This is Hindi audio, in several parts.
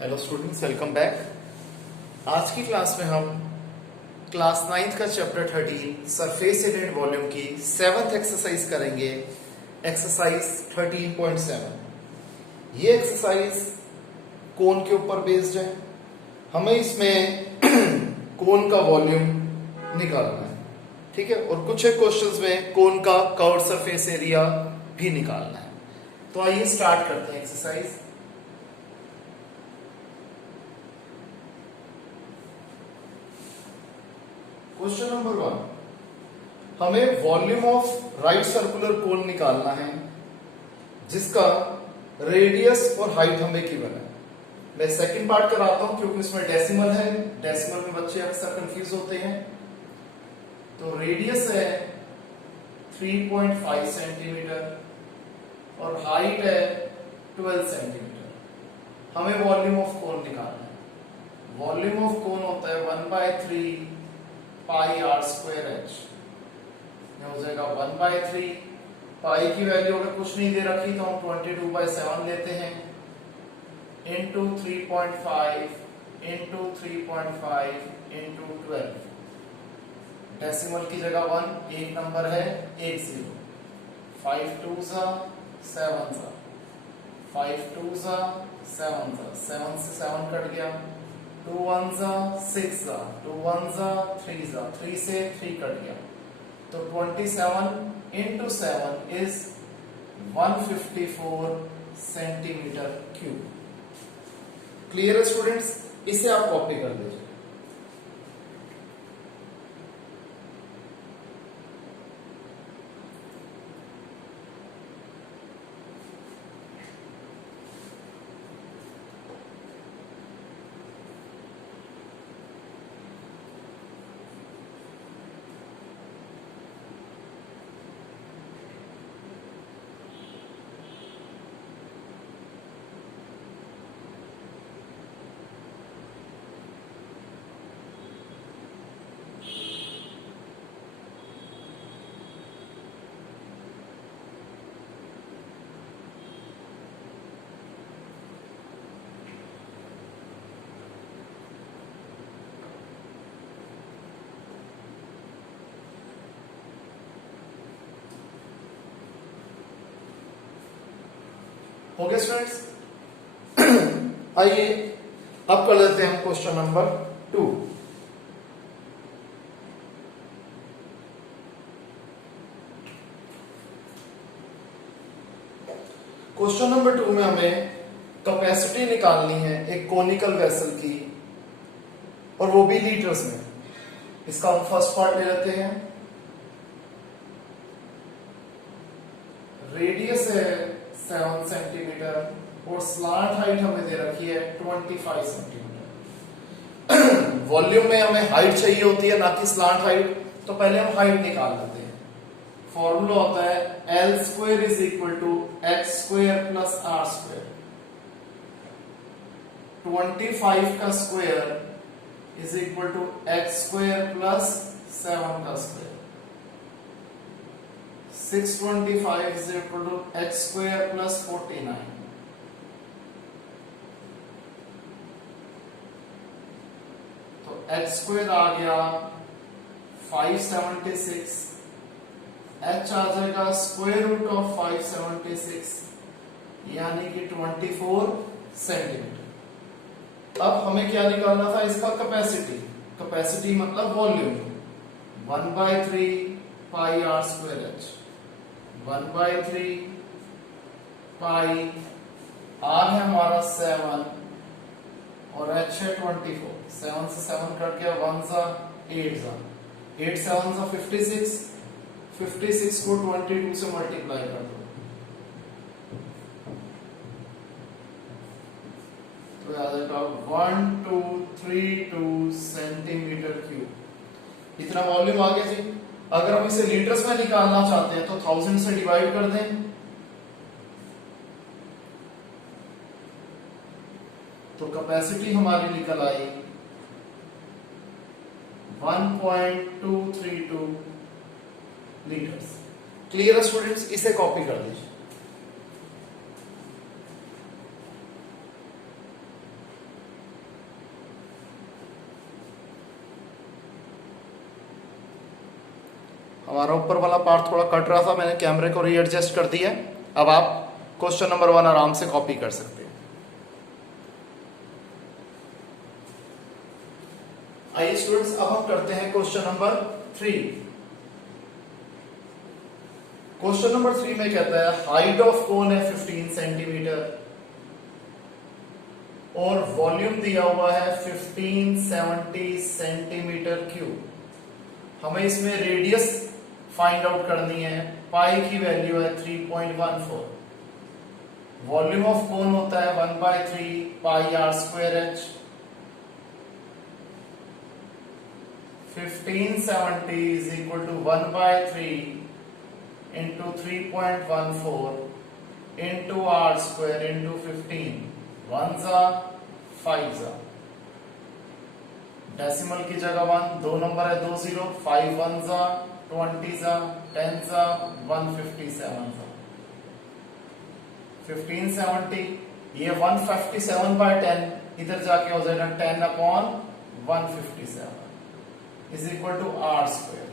Hello students, welcome back. आज की क्लास में हम क्लास 9th का chapter 13 surface area and volume की 7th एक्सरसाइज करेंगे। एक्सरसाइज 13.7। ये एक्सरसाइज कोन के ऊपर बेस्ड है। हमें इसमें कोन का वॉल्यूम निकालना है, ठीक है। और कुछ एक क्वेश्चंस में कोन का कर्व सरफेस एरिया भी निकालना है। तो आइए स्टार्ट करते हैं एक्सरसाइज। क्वेश्चन नंबर 1, हमें volume of right circular cone निकालना है जिसका रेडियस और हाइट हमें गिवन है। मैं सेकंड पार्ट कराता हूं क्योंकि इसमें डेसिमल है। डेसिमल में बच्चे अक्सर कंफ्यूज होते हैं। तो रेडियस है 3.5 सेंटीमीटर और हाइट है 12 सेंटीमीटर। हमें वॉल्यूम ऑफ कोन निकालना है। वॉल्यूम ऑफ कोन होता है 1/3 पाई आर स्क्वायर एच। हो जाएगा 1/3 पाई की वैल्यू अगर कुछ नहीं दे रखी तो हम 22/7 लेते हैं इंटू 3.5 इंटू 3.5 इंटू 12। डेसिमल की जगह 1, एक नंबर है 1 0। 5 2 सा 7 सा 5 2 सा 7 सा 7 से 7 कट गया। 2 1 सा 6 सा 2 1 सा 3 सा 3 से 3 कट गया। तो 27 into 7 is 154 centimetre cube. Clear है स्टूडेंट्स? इसे आप कॉपी कर लीजिए। हो गया स्टूडेंट्स? आइए अब कर लेते हैं क्वेश्चन नंबर 2। क्वेश्चन नंबर 2 में हमें कैपेसिटी निकालनी है एक कोनिकल वेसल की, और वो भी लीटर्स में। इसका हम फर्स्ट पार्ट ले लेते हैं। रेडियस है 7 सेंटीमीटर और स्लांट हाइट हमें दे रखी है 25 सेंटीमीटर। वॉल्यूम में हमें हाइट चाहिए होती है, ना कि स्लांट हाइट। तो पहले हम हाइट निकाल लेते हैं। फॉर्मूला होता है L square is equal to H square plus R square. 25 का square is equal to H square plus 7 का square. 625 is equal to h square plus 49। तो h square आ गया 576। h आ जाएगा स्क्वायर रूट ऑफ 576 यानी कि 24 सेंटीमीटर। अब हमें क्या निकालना था? इसका कैपेसिटी। कैपेसिटी मतलब volume. 1/3 pi are square H. 1/3 pi R है हमारा 7 और h है 24। 7 से 7 कट गया, 1 सा 8 सा 8 7 सा 56। 56 को 22 से मल्टीप्लाई कर दो तो आ जाएगा 1232 सेंटीमीटर क्यूब। इतना वॉल्यूम आ गया जी। अगर हम इसे लीटर्स में निकालना चाहते हैं तो 1000 से डिवाइड कर दें तो कैपेसिटी हमारी निकल आई 1.232 लीटर्स। क्लियर है स्टूडेंट्स? इसे कॉपी कर लीजिए। हमारा ऊपर वाला पार्ट थोड़ा कट रहा था, मैंने कैमरे को रीएडजस्ट कर दिया है। अब आप क्वेश्चन नंबर 1 आराम से कॉपी कर सकते हैं। आइए स्टूडेंट्स, अब हम करते हैं क्वेश्चन नंबर 3। क्वेश्चन नंबर 3 में कहता है हाइट ऑफ कोन है 15 सेंटीमीटर और वॉल्यूम दिया हुआ है 1570 सेंटीमीटर क्यूब। हमें इसमें रेडियस फाइंड आउट करनी है। पाई की वैल्यू है 3.14। वॉल्यूम ऑफ कोन होता है 1/3 pi are square h. 1570 is equal to 1/3 into 3.14 into r square into 15। 1 जा 5 जा, डेसिमल की जगह 1, 2 नंबर है 2 0, 5 1 जा 20 जा 10 जा 157 जा। 1570 ये 157/10 इधर जाके हो जाएगा 10/157 is equal to r square.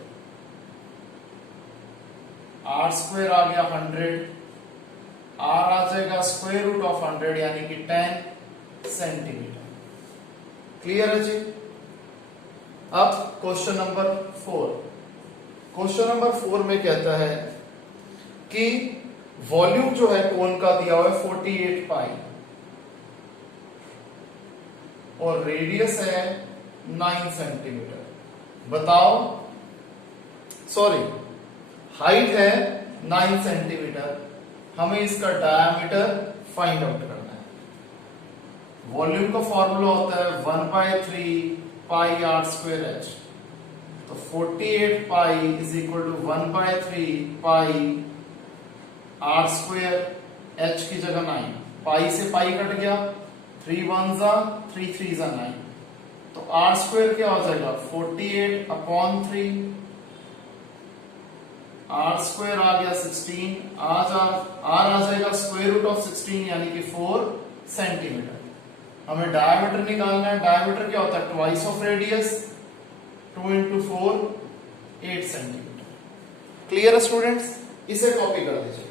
R square आ गया 100, आर आ जाएगा स्क्वायर रूट ऑफ 100 यानी कि 10 सेंटीमीटर। क्लियर है जी। अब क्वेश्चन नंबर 4। क्वेश्चन नंबर 4 में कहता है कि वॉल्यूम जो है कोन का दिया हुआ है 48 पाई और रेडियस है 9 सेंटीमीटर। बताओ, सॉरी, हाइट है 9 सेंटीमीटर, हमें इसका डायमीटर फाइंड आउट करना है। वॉल्यूम का फॉर्मूला होता है 1/3 पाई आर स्क्वायर एच। तो 48 pi is equal to 1/3 pi are square H की जगह 9। पाई से पाई कट गया, 3 1 जा 3 3 जा 9, तो आर स्क्वायर क्या हो जाएगा 48/3। आर स्क्वायर आ गया 16, आर आ जाएगा स्क्वायर रूट ऑफ 16 यानी कि 4 सेंटीमीटर। हमें डायमीटर निकालना है। डायमीटर क्या होता है twice of radius, 2 into 4 8 centimetre. Clear है स्टूडेंट्स, इसे कॉपी कर दीजिए।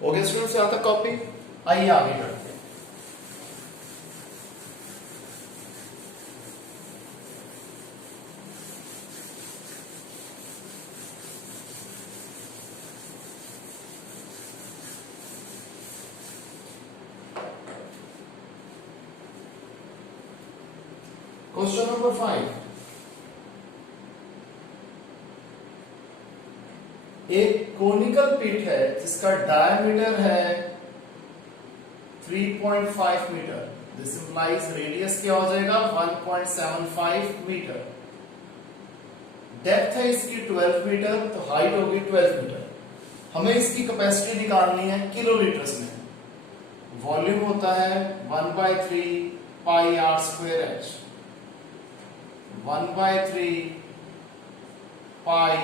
ओके स्टूडेंट्स, यहां तक कॉपी। आइए आगे बढ़ते हैं। Question number 5। एक कोनिकल पिट है जिसका डायमीटर है 3.5 मीटर। दिस इंप्लाइज रेडियस क्या हो जाएगा 1.75 मीटर। डेप्थ है इसकी 12 मीटर, तो हाइट होगी 12 मीटर। हमें इसकी कैपेसिटी निकालनी है किलोलीटर्स में। वॉल्यूम होता है 1/3 pi are square H. 1/3 pi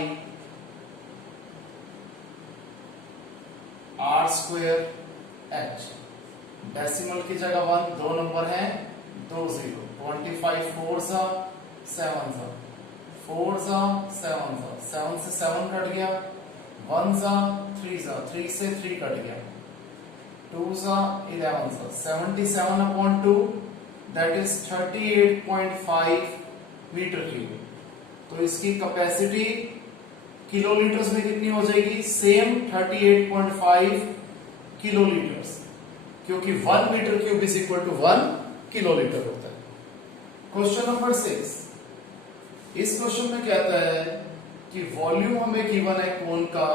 are square h. Decimal की जगह 1, 2 नंबर है 2 0, 25 4 जा 7 जा 4 जा 7 जा 7 से 7 कट गया, 1 जा 3 से 3 कट गया, 2 जा 11 जा 77/2 दैट इज 38.5 मीटर क्यूब। तो इसकी कैपेसिटी किलोलीटर्स में कितनी हो जाएगी? सेम 38.5 किलोलीटर्स, क्योंकि 1 metre cube is equal to 1 kilolitre होता है। क्वेश्चन नंबर 6, इस क्वेश्चन में कहता है कि वॉल्यूम हमें गिवन है कोन का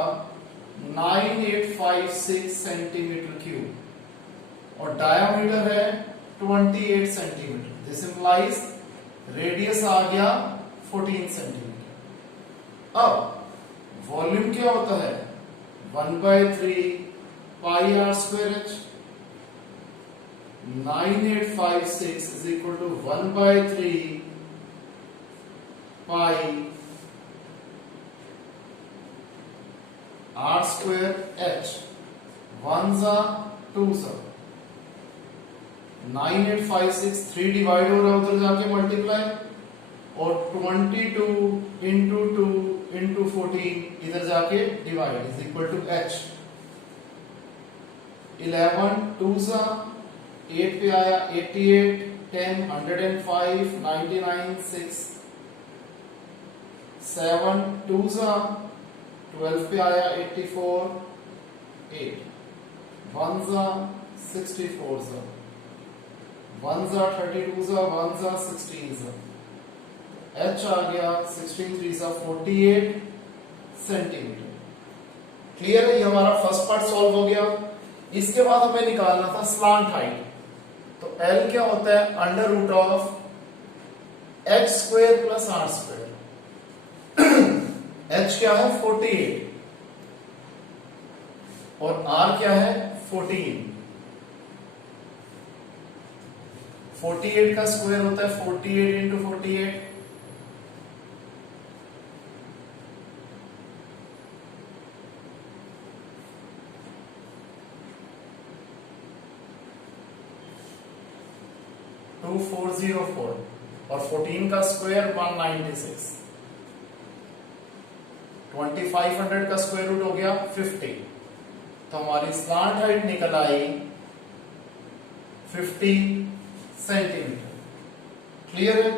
9856 सेंटीमीटर क्यूब और डायामीटर है 28 सेंटीमीटर। दिस इंप्लाइज रेडियस आ गया 14 सेंटीमीटर। अब वॉल्यूम क्या होता है? 1/3 pi are square h. 9856 is equal to 1/3 pi are square h. 1 सा 2 सा 9856 3 डिवाइड हो रहा है उधर जाके मल्टीप्लाई, और 22 इंटू 2 इंटू 14 इधर जाके divide is equal to H. 11 2 सा 8 पे आया 88, 10 105, 99 6, 7 2 सा 12 पे आया 84, 8 1 सा 64 सा 1 सा 32 सा 1 सा 16 सा, H आ गया 16 3 सा 48 सेंटीमीटर। क्लियर है? ये हमारा फर्स्ट पार्ट सॉल्व हो गया। इसके बाद हमें निकालना था स्लांट हाइट। तो L क्या होता है? Under root of H square plus R square. H क्या है? 48 और R क्या है? 14। 48 का स्क्वायर होता है 48 इंटू 48, टू 404, और 14 का स्क्वायर 196। 2500 का स्क्वायर रूट हो गया 50। तो हमारी स्लांट हाइट निकल आई 50 सेंटीमीटर। क्लियर है?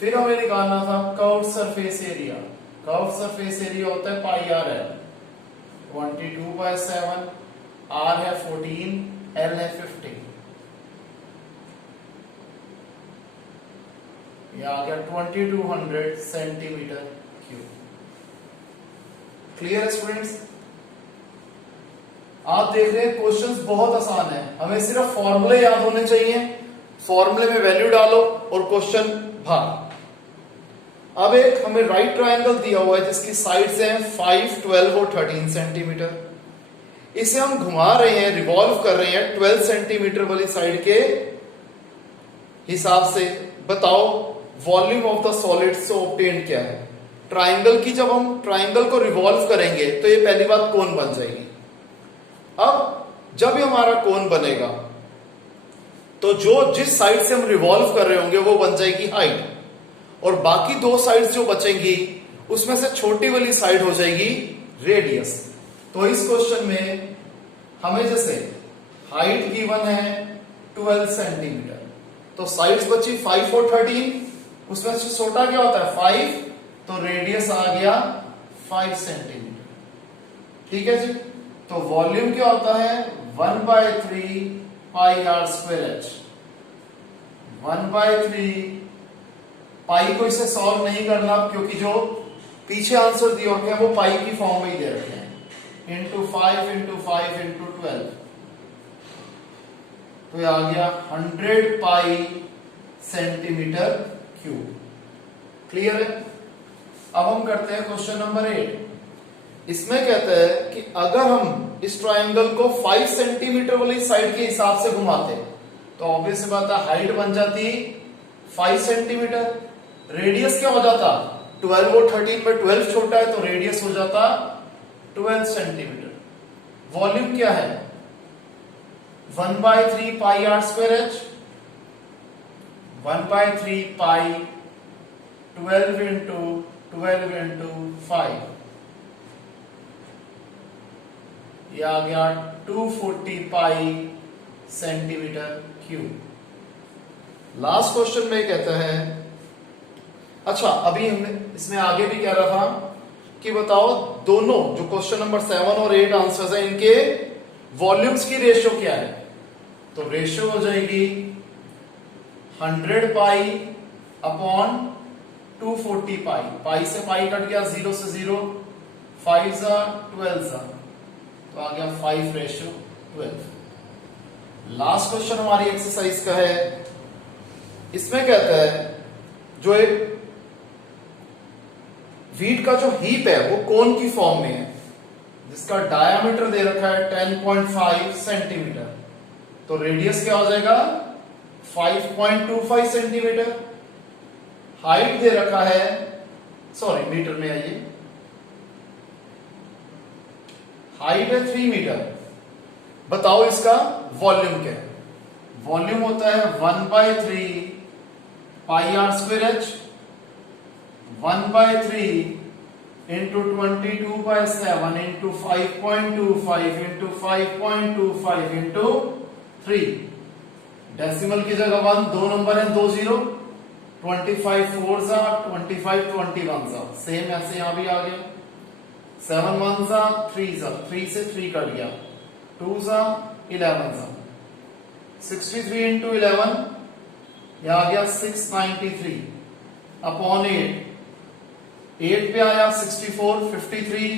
फिर हमें निकालना था curved surface area. Curved surface area होता है पाई आर एल। 22/7, आर है 14, एल है 50। ये आ गया 2200 सेंटीमीटर क्यूब। क्लियर है स्टूडेंट्स? आप देख रहे हैं क्वेश्चंस बहुत आसान है, हमें सिर्फ फॉर्मूले याद होने चाहिए। फॉर्मूले में वैल्यू डालो और क्वेश्चन भाग। अब एक हमें राइट ट्रायंगल दिया हुआ है जिसकी साइड्स हैं 5, 12 और 13 सेंटीमीटर। इसे हम घुमा रहे हैं, रिवॉल्व कर रहे हैं 12 सेंटीमीटर वाली साइड के हिसाब से। बताओ वॉल्यूम ऑफ द सॉलिड से ऑब्टेन क्या है? ट्रायंगल की जब हम ट्रायंगल को रिवॉल्व करेंगे तो ये पहली बात कोन बन जाएगी। अब जब ये हमारा कोन बनेगा तो जो जिस साइड से हम रिवॉल्व कर रहे होंगे वो बन जाएगी हाइट, और बाकी दो साइड्स जो बचेंगी उसमें से छोटी वाली साइड हो जाएगी रेडियस। तो इस क्वेश्चन में हमें जैसे हाइट गिवन है 12 सेंटीमीटर, तो साइड्स बची 5 और 13, उसमें से छोटा क्या होता है 5, तो रेडियस आ गया 5 सेंटीमीटर। ठीक है जी? तो वॉल्यूम क्या होता है 1/3 पाई आर स्क्वायर एच। 1/3 पाई को इसे सॉल्व नहीं करना क्योंकि जो पीछे आंसर दिए होते हैं वो पाई की फॉर्म में ही दे रखे हैं। इंटू 5 इंटू 5 इंटू 12, तो ये आ गया 100 पाई सेंटीमीटर क्यूब। क्लियर है? अब हम करते हैं क्वेश्चन नंबर 8। इसमें कहता है कि अगर हम इस ट्रायंगल को 5 सेंटीमीटर वाली साइड के हिसाब से घुमाते तो ऑब्वियस बात है हाइट बन जाती 5 सेंटीमीटर, रेडियस क्या हो जाता 12 और 13 में 12 छोटा है तो रेडियस हो जाता 12 सेंटीमीटर। वॉल्यूम क्या है 1/3 pi are square H. 1/3 pi 12 into 12 into 5, ये आ गया 240 pi centimetre cube. Last question में कहता है, अच्छा अभी हमने इसमें आगे भी कह रहा था कि बताओ दोनों जो क्वेश्चन नंबर 7 और 8 आंसर्स है इनके वॉल्यूम्स की रेशियो क्या है। तो रेशियो हो जाएगी 100 पाई अपॉन 240 पाई, पाई से पाई कट गया, 0 से 0, 5 जा 12 जा, तो आ गया 5:12। लास्ट क्वेश्चन हमारी एक्सरसाइज का है, इसमें कहता है जो एक व्हीट का जो हीप है वो कोन की फॉर्म में है, जिसका डायामीटर दे रखा है 10.5 सेंटीमीटर, तो रेडियस क्या हो जाएगा 5.25 सेंटीमीटर। हाइट दे रखा है, सॉरी मीटर में आइए, हाइट है 3 मीटर। बताओ इसका वॉल्यूम क्या है। वॉल्यूम होता है 1/3 pi are square H, 1/3 into 22/7 into 5.25 into 5.25 into 3। Decimal की जगह 1, 2 नंबर है, 2 0, 25 4 जा 25, 21 जा, सेम ऐसे यहां भी आ गया, 7 1 जा 3 जा, 3 से 3 कट गया, 2 जा 11 जा, 63 इंटू 11 यह आ गया 693 अपॉन 8, 8 पे आया 64, 53,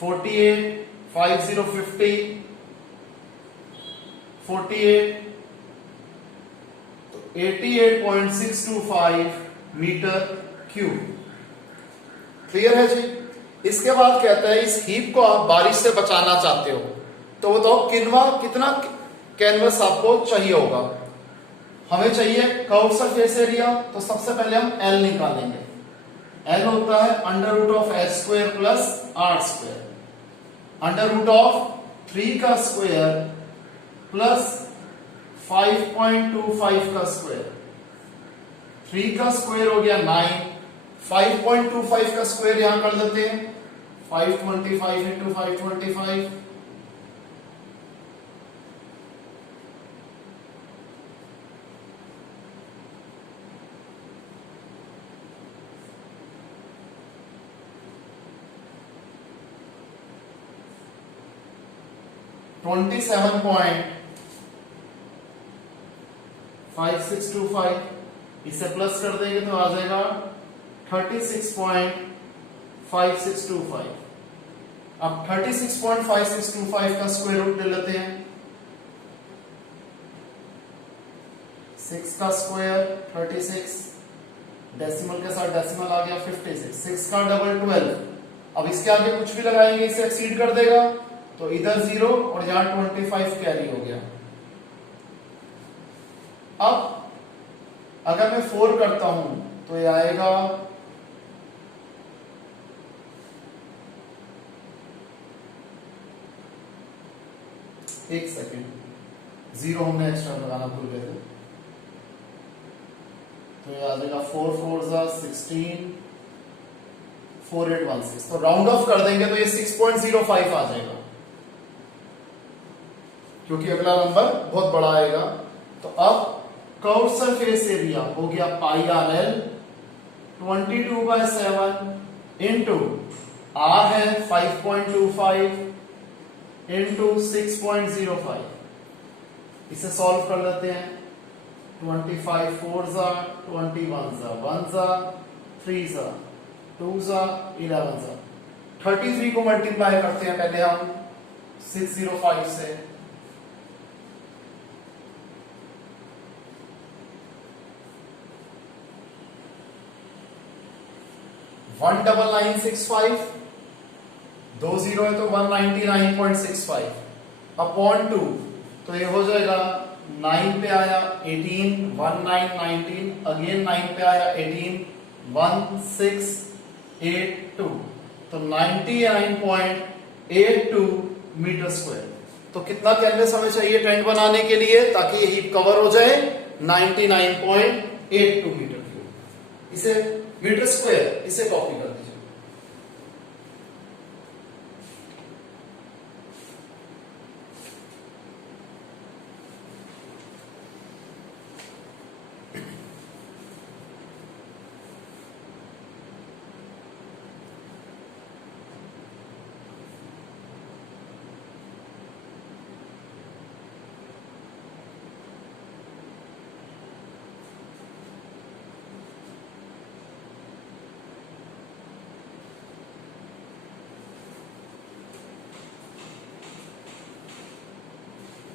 48, 50 50, 48, तो 88.625 मीटर क्यूब। क्लियर है जी। इसके बाद कहता है इस हीप को आप बारिश से बचाना चाहते हो, तो बताओ कितना कैनवस आपको चाहिए होगा। हमें चाहिए कर्व सरफेस एरिया, तो सबसे पहले हम एल निकालेंगे। एल होता है under root of H square plus R square, under root of 3 का स्क्वायर प्लस 5.25 का स्क्वायर, 3 का स्क्वायर हो गया 9, 5.25 का स्क्वायर यहां कर देते हैं, 525 इंटू 525, $27.5625, इसे प्लस कर देंगे तो आ जाएगा 36.5625। अब 36.5625 का स्क्वायर रूट ले लेते हैं, 6 का स्क्वायर 36, डेसिमल के साथ डेसिमल आ गया 56, 6 का डबल 12। अब इसके आगे कुछ भी लगाएंगे इसे एक्सीड कर देगा, तो इधर 0 और यहां 25 कैरी हो गया। अब अगर मैं 4 करता हूं तो ये आएगा एक सेकेंड, 0 हमने एक्स्ट्रा लगाना भूल गए थे, तो ये आ जाएगा 4 4 जा 16, 4816, तो राउंड ऑफ कर देंगे तो ये 6.05 आ जाएगा, क्योंकि अगला नंबर बहुत बड़ा आएगा। तो अब कर्व सरफेस एरिया हो गया पाई आर एल 22/7 इंटू आर है 5.25 इंटू 6.05, इसे सॉल्व कर लेते हैं, 25 4 जा 21 जा, 1 जा 3 जा, 2 जा 11 जा, 33 को मल्टीप्लाई करते हैं पहले हम 605 से, 19965, 2 0 है तो 199.65 अपॉन 2, तो ये हो जाएगा 9 पे आया 18, 1919, अगेन 9 पे आया 18, 1682, तो 99.82 मीटर स्क्वायर। तो कितना कैनवस हमें चाहिए टेंट बनाने के लिए ताकि ये हीप कवर हो जाए, 99.82 मीटर क्यूब, इसे मीटर स्क्वायर, इसे कॉपी कर दीजिए।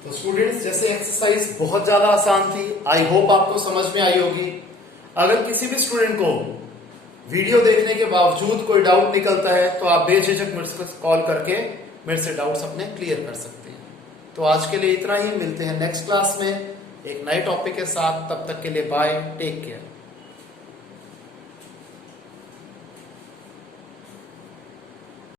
तो स्टूडेंट्स, जैसे एक्सरसाइज बहुत ज्यादा आसान थी, आई होप आपको समझ में आई होगी। अगर किसी भी स्टूडेंट को वीडियो देखने के बावजूद कोई डाउट निकलता है तो आप बेझिझक मेरे से कॉल करके मेरे से डाउट्स अपने क्लियर कर सकते हैं। तो आज के लिए इतना ही, मिलते हैं नेक्स्ट क्लास में एक नए टॉपिक के साथ। तब तक के लिए बाय, टेक केयर।